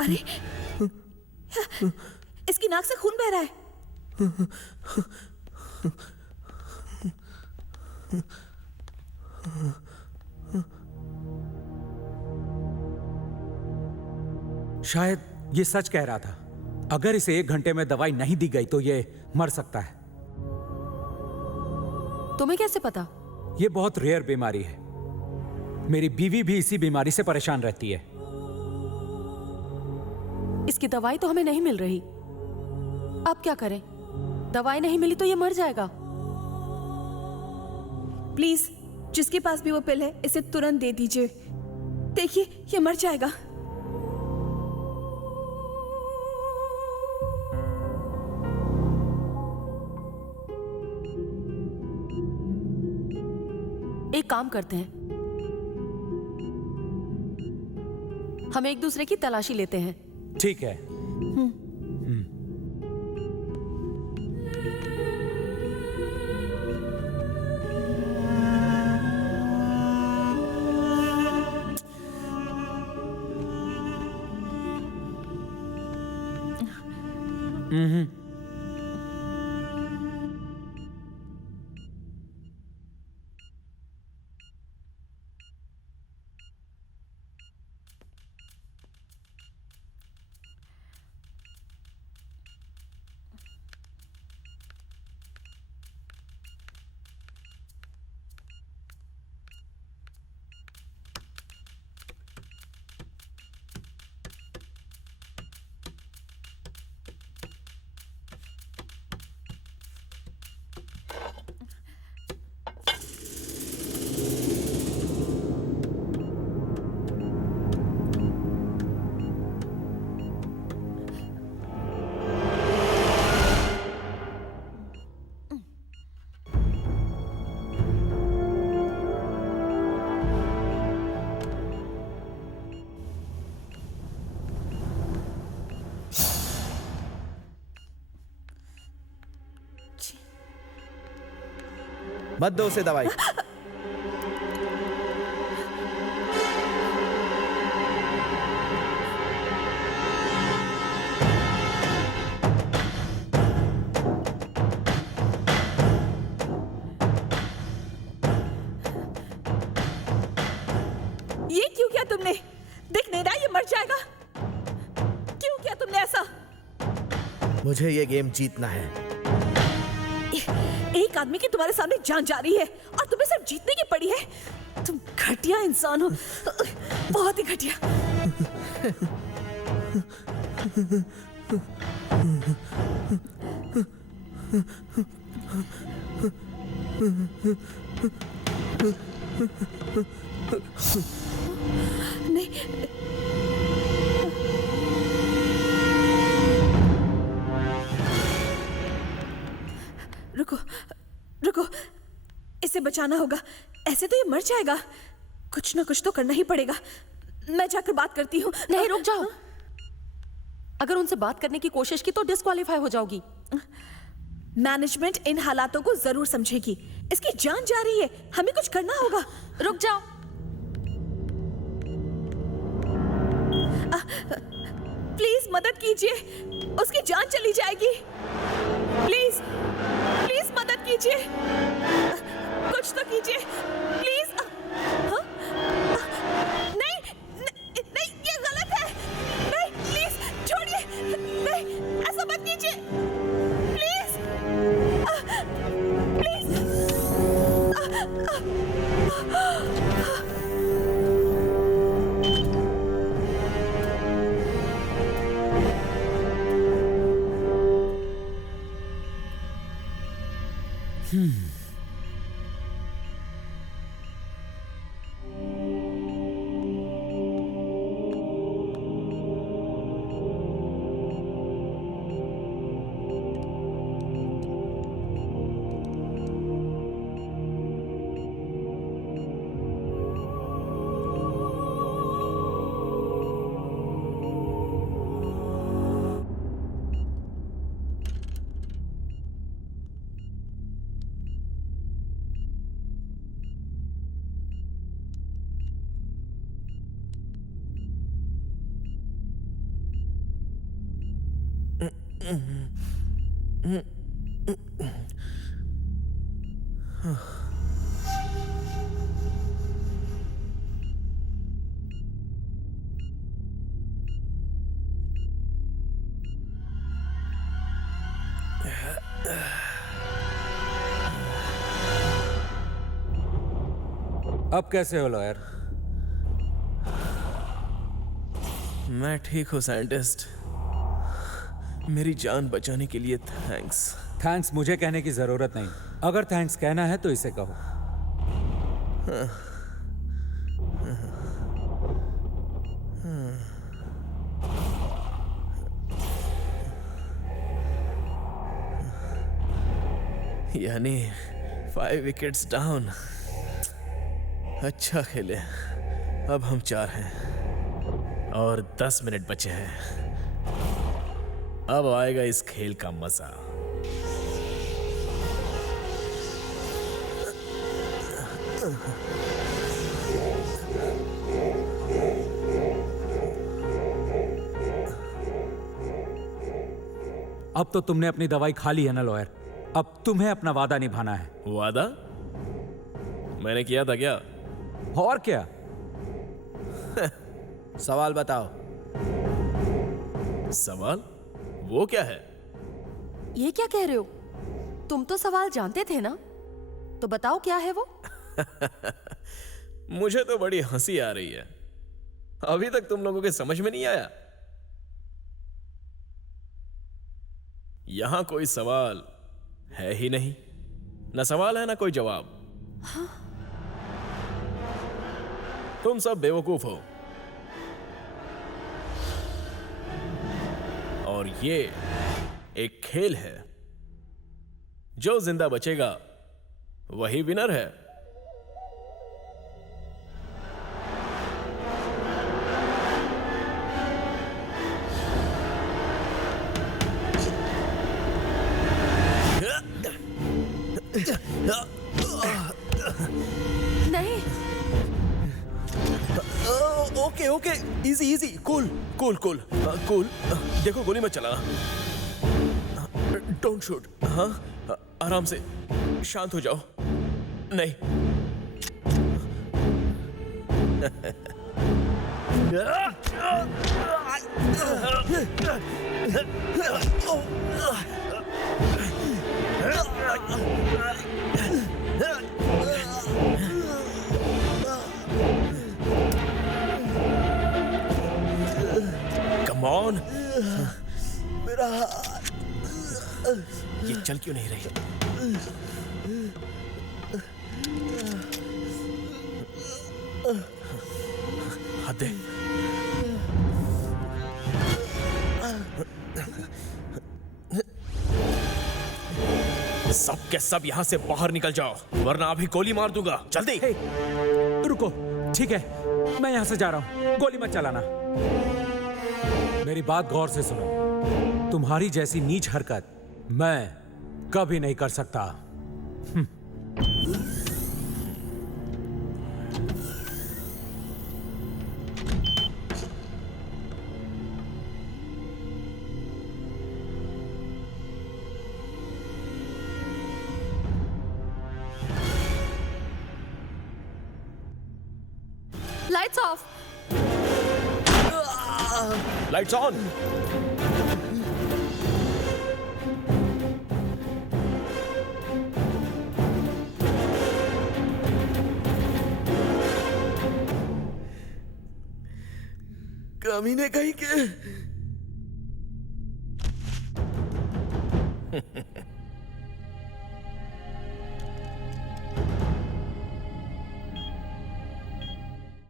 अरे, इसकी नाक से खून बह रहा है। शायद ये सच कह रहा था। अगर इसे 1 घंटे में दवाई नहीं दी गई तो ये मर सकता है। तुम्हें कैसे पता? ये बहुत रेयर बीमारी है। मेरी बीवी भी इसी बीमारी से परेशान रहती है। इसकी दवाई तो हमें नहीं मिल रही। अब क्या करें? दवाई नहीं मिली तो ये मर जाएगा। प्लीज, जिसके पास भी वो पिल है इसे तुरंत दे दीजिए। देखिए, ये मर जाएगा। एक काम करते हैं, हम एक दूसरे की तलाशी लेते हैं। ठीक है। मत दो उसे दवाई। ये क्यों किया तुमने? देख नहीं रहा ये मर जाएगा। क्यों किया तुमने ऐसा? मुझे ये गेम जीतना है। एक आदमी की तुम्हारे सामने जान जा रही है और तुम्हें सिर्फ जीतने की पड़ी है। तुम घटिया इंसान हो, बहुत ही घटिया। नहीं, रुको रुको, इसे बचाना होगा। ऐसे तो ये मर जाएगा। कुछ ना कुछ तो करना ही पड़ेगा। मैं जाकर बात करती हूँ। नहीं, रुक जाओ। अगर उनसे बात करने की कोशिश की तो डिस्क्वालीफाई हो जाओगी। मैनेजमेंट इन हालातों को जरूर समझेगी। इसकी जान जा रही है, हमें कुछ करना होगा। रुक जाओ। प्लीज मदद कीजिए, उसकी जान चली जाएगी। प्लीज प्लीज मदद कीजिए, कुछ तो कीजिए प्लीज। नहीं नहीं नहीं, ये गलत है। नहीं, प्लीज छोड़िए। नहीं, ऐसा मत कीजिए। Please please. अब कैसे हो लॉयर? मैं ठीक हूँ साइंटिस्ट। मेरी जान बचाने के लिए थैंक्स। थैंक्स मुझे कहने की जरूरत नहीं। अगर थैंक्स कहना है तो इसे कहो। यानी 5 विकेट्स डाउन। अच्छा खेले। अब हम 4 हैं और 10 मिनट बचे हैं। अब आएगा इस खेल का मजा। अब तो तुमने अपनी दवाई खा ली है ना लॉयर? अब तुम्हें अपना वादा निभाना है। वादा मैंने किया था क्या? और क्या? सवाल बताओ। सवाल? वो क्या है? ये क्या कह रहे हो? तुम तो सवाल जानते थे ना, तो बताओ क्या है वो? मुझे तो बड़ी हंसी आ रही है। अभी तक तुम लोगों के समझ में नहीं आया। यहां कोई सवाल है ही नहीं। ना सवाल है ना कोई जवाब। हाँ? तुम सब बेवकूफ हो और ये एक खेल है। जो जिंदा बचेगा वही विनर है। नहीं। Okay okay, easy easy, cool cool cool cool. देखो गोली मत चलाना। Don't shoot. हाँ, आराम से, शांत हो जाओ। नहीं। Come on. मेरा हाथ। ये चल क्यों नहीं रही? हाथ दे। सब के सब यहां से बाहर निकल जाओ, वरना अभी गोली मार दूंगा। जल्दी। हे, रुको। ठीक है, मैं यहां से जा रहा हूं। गोली मत चलाना। मेरी बात गौर से सुनो। तुम्हारी जैसी नीच हरकत मैं कभी नहीं कर सकता। Lights off. Lights on. कमीने कहीं के।